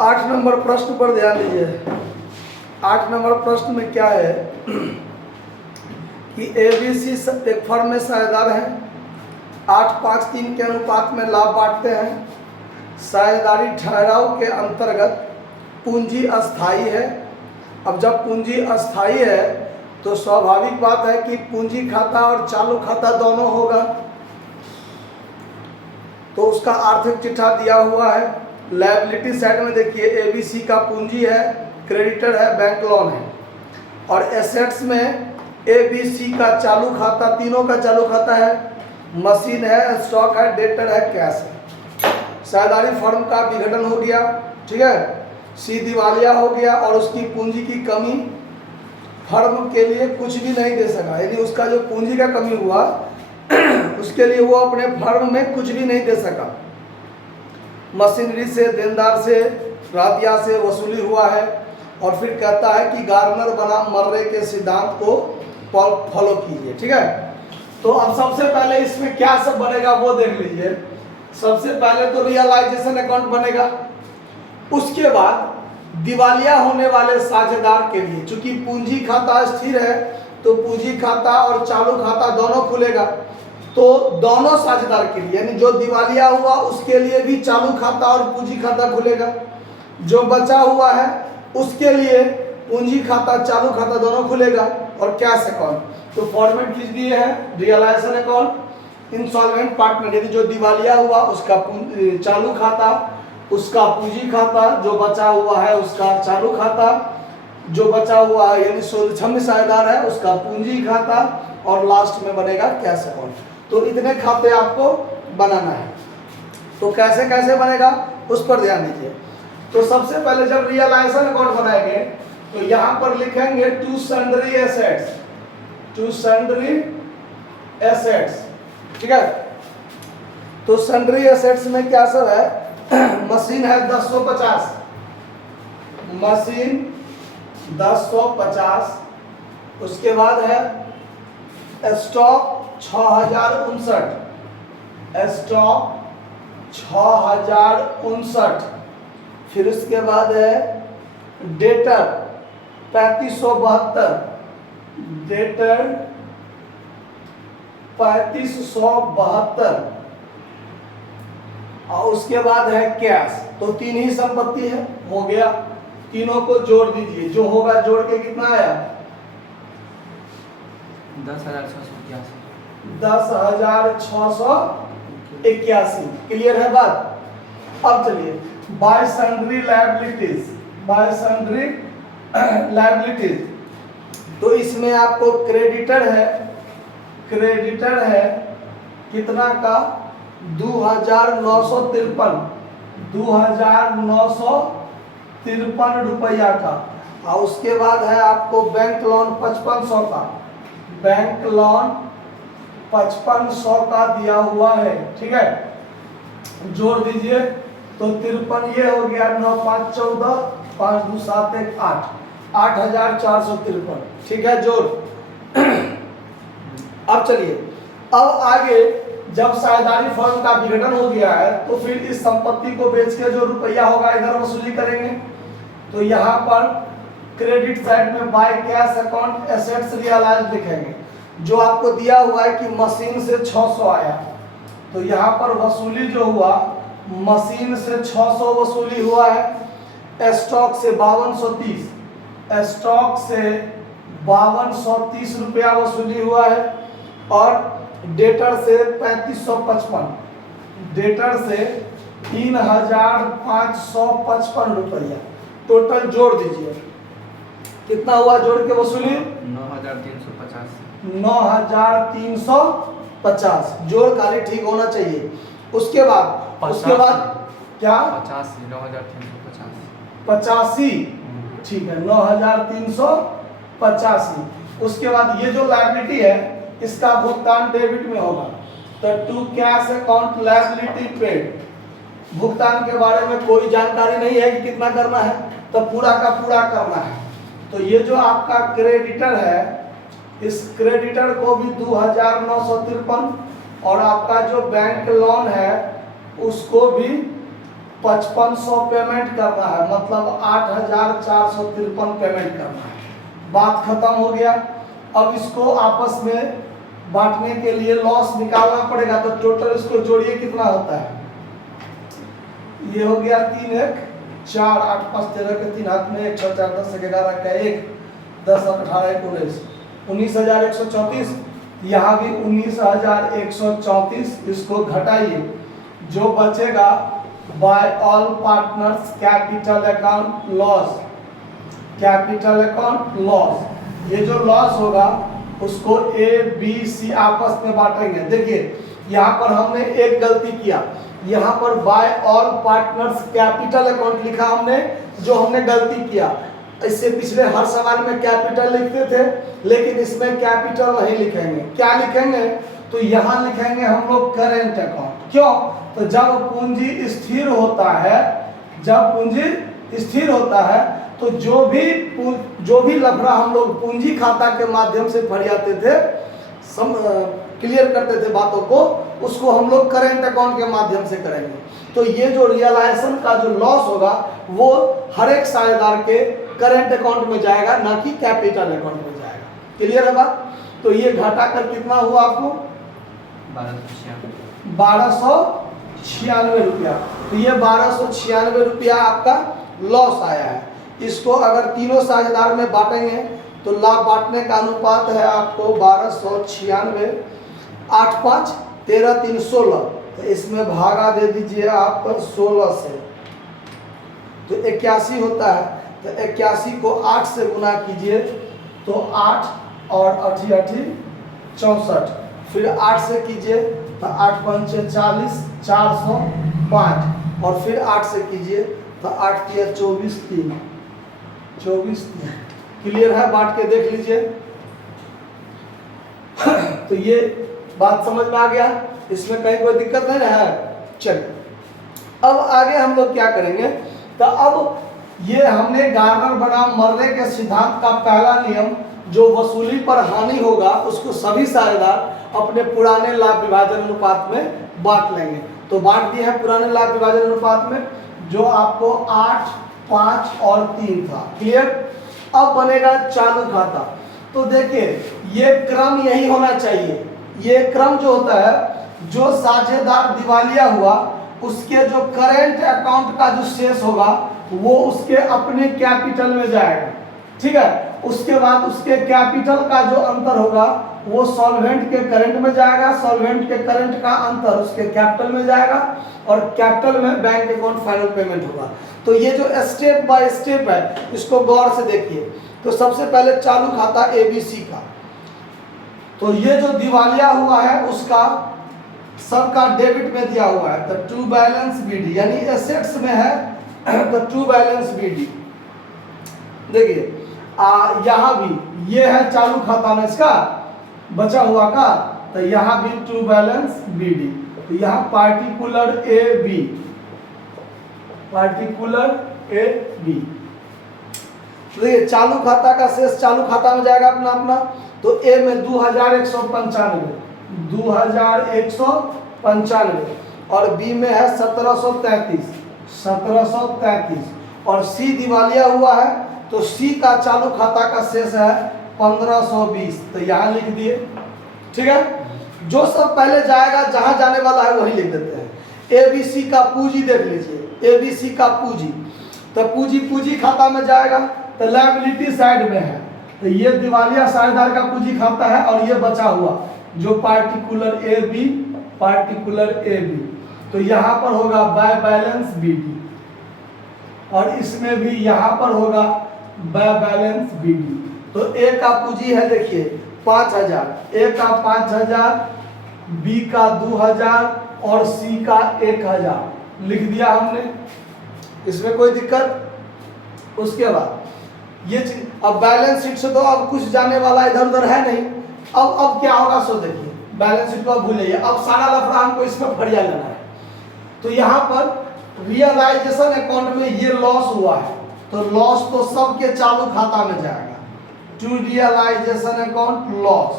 8 number प्रश्न पर ध्यान दीजिए। 8 नंबर प्रश्न में क्या है कि एबीसी एक फर्म में साझेदार है, 8-5-3 के अनुपात में लाभ बांटते हैं। साझेदारी ठहराव के अंतर्गत पूंजी अस्थाई है। अब जब पूंजी अस्थाई है तो स्वाभाविक बात है कि पूंजी खाता और चालू खाता दोनों होगा। तो उसका आर्थिक चिट्ठा दिया हुआ है। लायबिलिटी साइड में देखिए, एबीसी का पूंजी है, क्रेडिटर है, बैंक लोन है। और एसेट्स में एबीसी का चालू खाता, तीनों का चालू खाता है, मशीन है, स्टॉक है, डेटर है, कैश है। साझेदारी फर्म का विघटन हो गया, ठीक है, सी दिवालिया हो गया और उसकी पूंजी की कमी फर्म के लिए कुछ भी नहीं दे सका। यदि उसका जो पूंजी का कमी हुआ उसके लिए वो अपने फर्म में कुछ भी नहीं दे सका। मशीनरी से, देनदार से, रातिया से वसूली हुआ है। और फिर कहता है कि गार्नर बनाम मर्रे के सिद्धांत को फॉलो कीजिए, ठीक है। तो अब सबसे पहले इसमें क्या सब बनेगा वो देख लीजिए। सबसे पहले तो रियलाइजेशन अकाउंट बनेगा। उसके बाद दिवालिया होने वाले साझेदार के लिए, चूंकि पूंजी खाता स्थिर है तो पूंजी खाता और चालू खाता दोनों खुलेगा। तो दोनों साझेदार के लिए, यानी जो दिवालिया हुआ उसके लिए भी चालू खाता और पूंजी खाता खुलेगा। जो बचा हुआ है उसके लिए पूंजी खाता, चालू खाता दोनों खुलेगा। और कैश अकाउंट तो फॉर्मेट लिख दिए हैं, रियलाइजेशन अकाउंट, इंसॉल्वेंट पार्टनर, यदि जो दिवालिया हुआ उसका चालू खाता, उसका पूंजी खाता, जो बचा हुआ है उसका चालू खाता, जो बचा हुआ है यानी क्षम्य साझेदार है उसका पूंजी खाता, और लास्ट में बनेगा कैश अकाउंट। तो इतने खाते आपको बनाना है। तो कैसे कैसे बनेगा उस पर ध्यान दीजिए। तो सबसे पहले जब रियलाइजेशन अकाउंट बनाएंगे तो यहाँ पर लिखेंगे to sundry assets, to sundry assets, ठीक है। तो सन्ड्री एसेट्स में क्या सब है? मशीन है 1050, मशीन 1050। उसके बाद है स्टॉक 6059, स्टॉक 6059। फिर उसके बाद है डेटर 3572, डेटर 3572। और उसके बाद है कैश। तो तीन ही संपत्ति है, हो गया। तीनों को जोड़ दीजिए, जो होगा जोड़ के कितना आया? 10,681। क्लियर है बात? अब चलिए bye sundry liabilities, bye sundry liabilities. तो इसमें आपको क्रेडिटर है, क्रेडिटर है कितना का? 2,953, 2,953 रुपया का। और उसके बाद है आपको बैंक लोन 5500 का, बैंक लोन 5500 का दिया हुआ है, ठीक है। जोड़ दीजिए तो 53 ये हो गया, 9 5 14, 5 2 7 1 8, 8,453, ठीक है। जोड़। अब चलिए, अब आगे जब साझेदारी फर्म का विघटन हो गया है तो फिर इस संपत्ति को बेच के जो रुपया होगा इधर वसूली करेंगे। तो यहाँ पर क्रेडिट साइड में by cash account assets realise लिखेंगे। जो आपको दिया हुआ है कि मशीन से 600 आया, तो यहाँ पर वसूली जो हुआ, मशीन से 600 वसूली हुआ है, स्टॉक से 5230, स्टॉक से 5230 रुपया वसूली हुआ है, और डेटर से 3555, डेटर से 3,555 रुपया। टोटल जोड़ दीजिए, कितना हुआ जोड़ के वसूली? 9,350, 9,350। जोड़ खाली ठीक होना चाहिए। उसके बाद क्या? 85, ठीक है, 9,385। उसके बाद ये जो लायबिलिटी है इसका भुगतान डेबिट में होगा। तो to cash account liability paid, भुगतान के बारे में कोई जानकारी नहीं है कि कितना करना है, तो पूरा का पूरा करना है। तो ये जो आपका क्रेडिटर है, इस क्रेडिटर को भी 2,953, और आपका जो बैंक लोन है उसको भी 5500 पेमेंट करना है, मतलब 8453 पेमेंट करना है। बात खत्म हो गया। अब इसको आपस में बांटने के लिए लॉस निकालना पड़ेगा, तो टोटल इसको जोड़िए कितना होता है। ये हो गया 3 1 4 8 5 13 के 3 हाथ में 1 6 4 10 11 का 1 10 18 19 19134। यहाँ भी 19134। इसको घटाइए, जो बचेगा by all partners capital account loss, capital account loss. ये जो लॉस होगा उसको ए बी सी आपस में बांटेंगे। देखिए यहाँ पर हमने एक गलती किया, यहाँ पर by all partners capital account लिखा हमने, जो हमने गलती किया। इससे पिछले हर सवाल में कैपिटल लिखते थे, लेकिन इसमें कैपिटल नहीं लिखेंगे। क्या लिखेंगे, तो यहाँ लिखेंगे हम लोग करेंट अकाउंट। क्यों, तो जब पूंजी स्थिर होता है, जब पूंजी स्थिर होता है तो जो भी लफड़ा हम लोग पूंजी खाता के माध्यम से फरियाते थे, क्लियर करते थे बातों को, उसको हम लोग करेंट अकाउंट के माध्यम से करेंगे। तो ये जो रियलाइजेशन का जो लॉस होगा वो हर एक साझेदार के करेंट अकाउंट में जाएगा, ना कि कैपिटल अकाउंट में जाएगा। क्लियर है बात। तो ये घटा कर कितना हुआ आपको 1296 रुपया। तो ये 1296 रुपया आपका लॉस आया है। इसको अगर तीनों साझेदार में बांटेंगे तो लाभ बांटने का अनुपात है आपको 1296 8 5 13 3 16। तो इसमें भागा दे दीजिए आप 16 से, तो 81 होता है। तो 81 को 8 से गुना कीजिए तो 8 और 8 64, फिर 8 से कीजिए तो 8 5 40 405, और फिर 8 से कीजिए तो 8 3 24 3 24 3। क्लियर है, बांट के देख लीजिए। तो ये बात समझ में आ गया, इसमें कहीं कोई दिक्कत नहीं है। चलिए अब आगे हम लोग क्या करेंगे, तो अब ये हमने गार्नर बनाम मर्रे के सिद्धांत का पहला नियम, जो वसूली पर हानि होगा उसको सभी साझेदार अपने पुराने लाभ विभाजन अनुपात में बांट लेंगे। तो बांट दिए हैं पुराने लाभ विभाजन अनुपात में, जो आपको 8 5 और 3 था। क्लियर। अब बनेगा चालू खाता। तो देखिए ये क्रम यही होना चाहिए। ये क्रम जो होता है, जो साझेदार दिवालिया हुआ उसके जो करेंट अकाउंट का जो शेष होगा वो उसके अपने कैपिटल में जाएगा। ठीक है, उसके बाद उसके कैपिटल का जो अंतर होगा वो सॉल्वेंट के करंट में जाएगा, सॉल्वेंट के करंट का अंतर उसके कैपिटल में जाएगा, और कैपिटल में बैंक अकाउंट फाइनल पेमेंट होगा। तो ये जो स्टेप बाय स्टेप है इसको गौर से देखिए। तो सबसे पहले चालू खाता ABC का, तो ये जो दिवालिया हुआ है उसका सबका डेबिट में दिया हुआ है, तो ट्रू बैलेंस BD, यानी एसेट्स में है तो ट्रू बैलेंस BD। देखिए यहाँ भी ये है चालू खाता में इसका बचा हुआ का, तो यहाँ भी ट्रू बैलेंस BD। तो यहाँ पार्टिकुलर AB, पार्टिकुलर AB। तो देखिए चालू खाता का शेष चालू खाता में जाएगा अपना अपना। तो ए में 2195, 2195, और बी में है 1733, 1733, और सी दिवालिया हुआ है तो सी का चालू खाता का शेष है 1520। तो यहाँ लिख दिए। ठीक है, जो सब पहले जाएगा जहाँ जाने वाला है वही लिख देते हैं। ABC का पूंजी देख लीजिए, ABC का पूंजी, तो पूंजी खाता में जाएगा, तो लायबिलिटी साइड में है, तो ये दिवालिया साझेदार का पूंजी खाता है, और ये बचा हुआ जो पार्टिकुलर AB, पार्टिकुलर AB, तो यहाँ पर होगा बाय बैलेंस BD, और इसमें भी यहाँ पर होगा बाय बैलेंस BD। तो A का पूंजी है देखिए 5000, A का 5000, B का 2000 और C का 1000 लिख दिया हमने, इसमें कोई दिक्कत। उसके बाद ये चीज, अब बैलेंस शीट से तो अब कुछ जाने वाला इधर उधर है नहीं। अब क्या होगा सो देखिए, बैलेंस शीट को अब भूलिए, अब सारा लफड़ा हमको इसमें फरिया लेना है। तो यहाँ पर रियलाइजेशन अकाउंट में ये लॉस हुआ है, तो लॉस तो सबके चालू खाता में जाएगा। टू रियलाइजेशन अकाउंट लॉस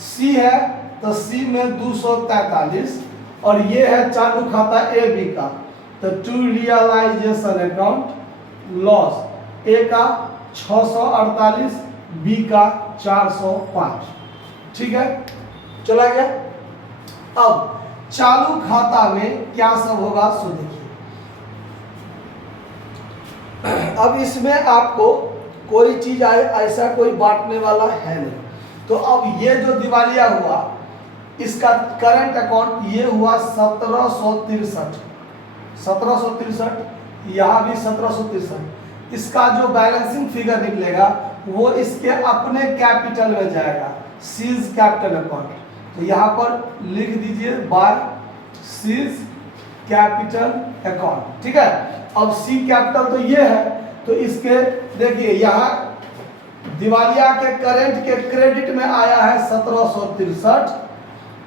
सी है, तो सी में 243, और ये है चालू खाता AB का, तो टू रियलाइजेशन अकाउंट लॉस, ए का 648, बी का 405। ठीक है, चला गया। अब चालू खाता में क्या सब होगा सो देखिए। अब इसमें आपको कोई चीज ऐसा कोई बांटने वाला है नहीं। तो अब ये जो दिवालिया हुआ, इसका करंट अकाउंट ये हुआ 1763, 1763, यहाँ भी 1763। इसका जो बैलेंसिंग फिगर निकलेगा वो इसके अपने कैपिटल में जाएगा, सीज कैपिटल अकाउंट। तो यहाँ पर लिख दीजिए बाय सीज कैपिटल अकाउंट। ठीक है, अब सी कैपिटल तो ये है, तो इसके देखिए यहाँ दिवालिया के करंट के क्रेडिट में आया है 1763।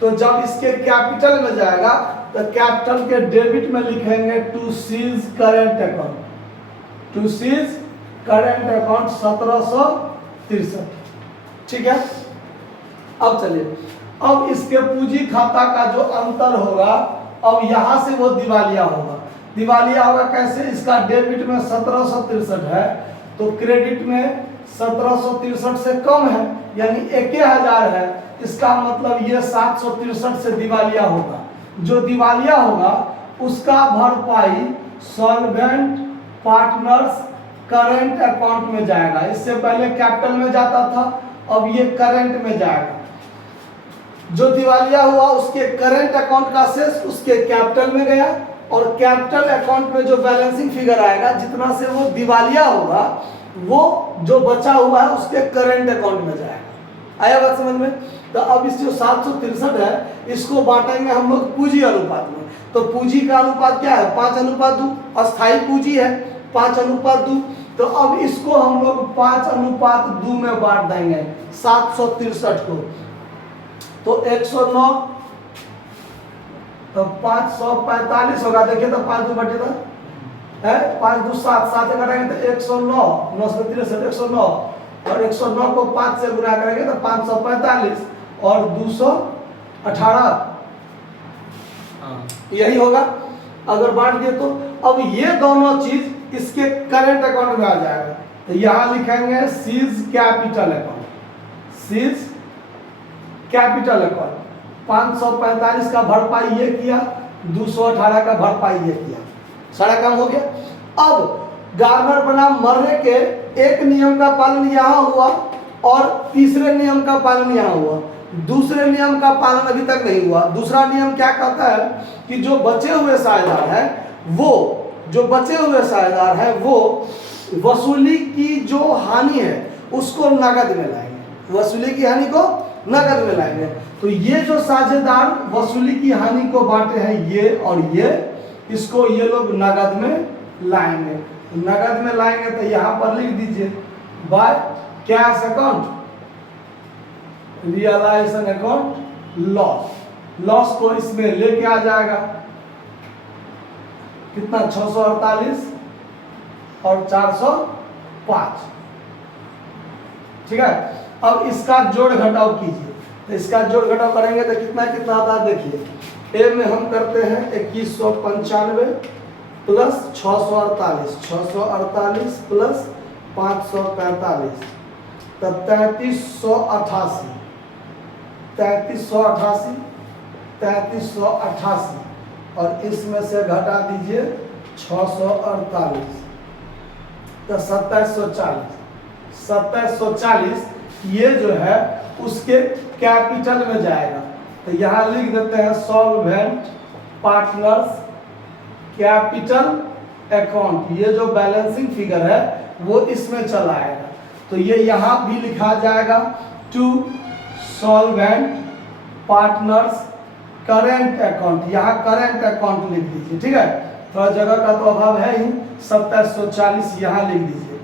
तो जब इसके कैपिटल में जाएगा तो कैपिटल के डेबिट में लिखेंगे to C's current account, to C's current account 1763। ठीक है, अब चलिए, अब इसके पूंजी खाता का जो अंतर होगा, अब यहां से वो दिवालिया होगा। दिवालिया होगा कैसे? इसका डेबिट में 1763 है, तो क्रेडिट में 1763 से कम है, यानी 1000 है। इसका मतलब ये 763 से दिवालिया होगा। जो दिवालिया होगा उसका भरपाई सॉल्वेंट पार्टनर्स करंट अकाउंट में जाएगा। इससे पहले कैपिटल में जाता था, अब ये करंट में जाएगा। जो दिवालिया हुआ उसके करंट अकाउंट का शेष उसके कैपिटल में गया, और कैपिटल अकाउंट में जो बैलेंसिंग फिगर आएगा जितना से वो दिवालिया होगा, वो जो बचा हुआ है उसके करंट अकाउंट में जाएगा। आया बात समझ में? तो अब इस जो 763 है इसको बांटेंगे हम लोग पूंजी अनुपात में। तो पूंजी का अनुपात क्या है? 5:2। अस्थाई पूंजी है 5:2। तो अब इसको हम लोग 5:2 में बांट देंगे 763 को। तो 109, तो 545 होगा। देखिए तो 5 बटे है 5 2 7, 7 घटाएंगे तो 109, 9 से 63, 109, और 109 को 5 से गुणा करेंगे तो 545 और 218, यही होगा अगर बांट दिए तो। अब ये दोनों चीज इसके करंट अकाउंट में आ जाएगा। तो यहां लिखेंगे seize capital account, seize capital account. 545 का भरपाई ये किया, 218 का भरपाई ये किया, सारा काम हो गया। अब गार्नर बनाम मर्रे के एक नियम का पालन यहाँ हुआ और तीसरे नियम का पालन यहाँ हुआ। दूसरे नियम का पालन अभी तक नहीं हुआ। दूसरा नियम क्या कहता है कि जो बचे हुए साझेदार है वो, जो बचे हुए साझेदार है वो वसूली की जो हानि है उसको नगद में लाएंगे, वसूली की हानि को नगद में लाएंगे। तो ये जो साझेदार वसूली की हानि को बांटे हैं ये और ये, इसको ये लोग नगद में लाएंगे। नगद में लाएंगे तो यहाँ पर लिख दीजिए by cash account, realisation account loss. Loss को इसमें लेके आ जाएगा कितना? 648 और 405। ठीक है, अब इसका जोड़ घटाव कीजिए। तो इसका जोड़ घटाव करेंगे तो कितना कितना आता है देखिए। ए में हम करते हैं 2195 प्लस 648, 648 प्लस 545, तो 3388, 3388, 3388, और इसमें से घटा दीजिए 648, तो 2740, 2740 ये जो है उसके कैपिटल में जाएगा। तो यहाँ लिख देते हैं सॉल्वेंट पार्टनर्स कैपिटल अकाउंट। ये जो बैलेंसिंग फिगर है वो इसमें चला आएगा। तो ये यहाँ भी लिखा जाएगा to solvent partners current account. यहाँ करेंट अकाउंट लिख दीजिए। ठीक है, थोड़ा जगह का तो अभाव है ही। 2740 यहाँ लिख दीजिए,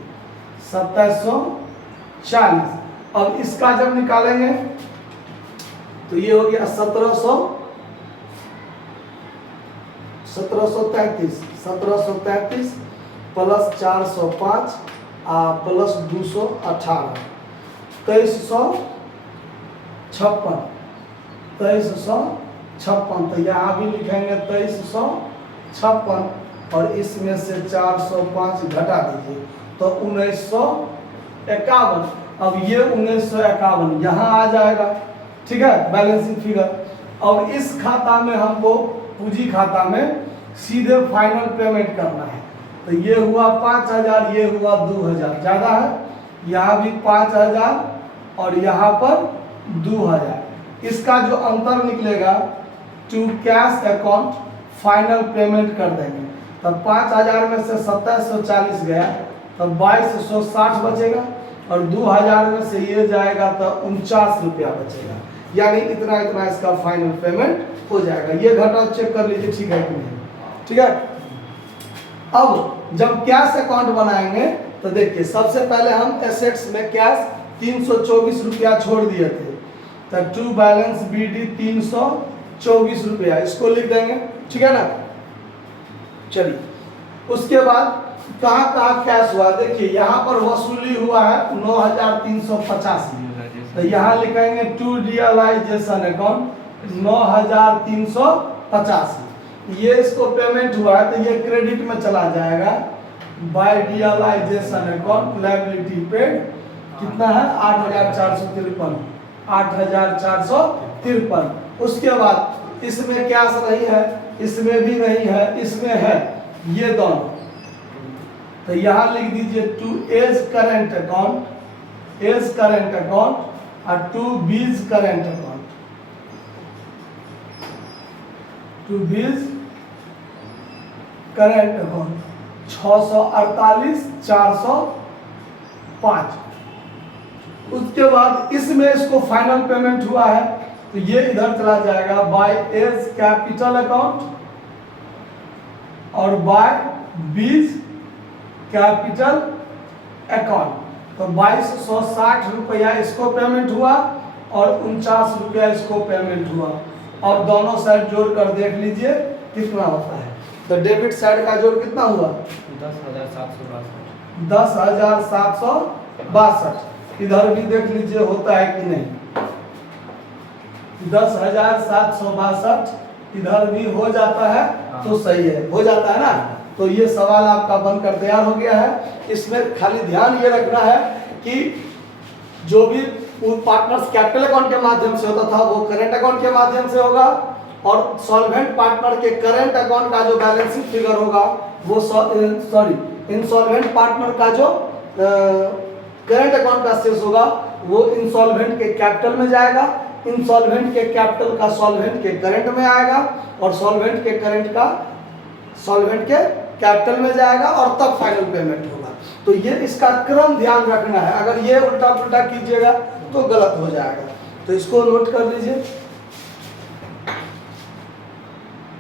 2740। अब इसका जब निकालेंगे तो ये हो गया 1733 प्लस 405 प्लस 218, 2356। तो यहाँ भी लिखेंगे 2356 और इसमें से 405 घटा दीजिए तो 1951। अब ये 1951 यहाँ आ जाएगा, ठीक है, बैलेंसिंग फिगर। अब इस खाता में हमको पूंजी खाता में सीधे फाइनल पेमेंट करना है। तो ये हुआ 5000, ये हुआ 2000, ज़्यादा है, यहाँ भी 5000 और यहाँ पर 2000। इसका जो अंतर निकलेगा to cash account final payment कर देंगे। तब 5000 में से 2740 गया, तब 2260 बचेगा और 2000 में से ये जाएगा तो 49 रुपया बचेगा। यानी इतना इतना इसका फाइनल पेमेंट हो जाएगा। ये घटा चेक कर लीजिए, ठीक है कि नहीं, ठीक है। अब जब कैश अकाउंट बनाएंगे तो देखिए सबसे पहले हम एसेट्स में कैश 324 रुपया छोड़ दिए थे, तो टू बैलेंस BD 324 रुपया, इसको लिख देंगे, ठीक है ना। चलिए उसके बाद कहाँ कहाँ कैश हुआ, देखिए यहाँ पर वसूली हुआ है 9385, तो यहाँ लिखेंगे टू रियलाइजेशन अकाउंट 9385, ये इसको पेमेंट हुआ है तो ये क्रेडिट में चला जाएगा। By realisation account liability paid कितना है 8453, 8453। उसके बाद इसमें कैश नहीं है, इसमें भी नहीं है, इसमें है, ये दोनों, तो यहाँ लिख दीजिए to A's current account, A's current account और to B's current account, to B's current account 648,405। उसके बाद इसमें इसको फाइनल पेमेंट हुआ है तो ये इधर चला जाएगा बाय एज कैपिटल अकाउंट और बाय बीज कैपिटल अकाउंट। तो 2260 रुपया इसको पेमेंट हुआ और 49 रुपया इसको पेमेंट हुआ। और दोनों साइड जोड़ कर देख लीजिए कितना होता है। तो डेबिट साइड का जोड़ कितना हुआ 10,762। 10,762। इधर भी देख लीजिए होता है कि नहीं, 10,762 इधर भी हो जाता है तो सही है, हो जाता है ना। तो ये सवाल आपका बनकर तैयार हो गया है। इसमें खाली ध्यान ये रखना है कि जो भी पार्टनर्स कैपिटल अकाउंट के माध्यम से होता था वो करेंट अकाउंट के माध्यम से होगा, और सॉल्वेंट पार्टनर के करेंट अकाउंट का जो बैलेंसिंग फिगर होगा वो इंसॉल्वेंट पार्टनर का जो करेंट अकाउंट का शेष होगा वो इंसॉल्वेंट के कैपिटल में जाएगा, इंसॉल्वेंट के कैपिटल का सॉल्वेंट के करंट में आएगा, और सॉल्वेंट के करंट का सॉल्वेंट के कैपिटल में जाएगा, और तब फाइनल पेमेंट होगा। तो ये इसका क्रम ध्यान रखना है, अगर ये उल्टा पुल्टा कीजिएगा तो गलत हो जाएगा। तो इसको नोट कर लीजिए।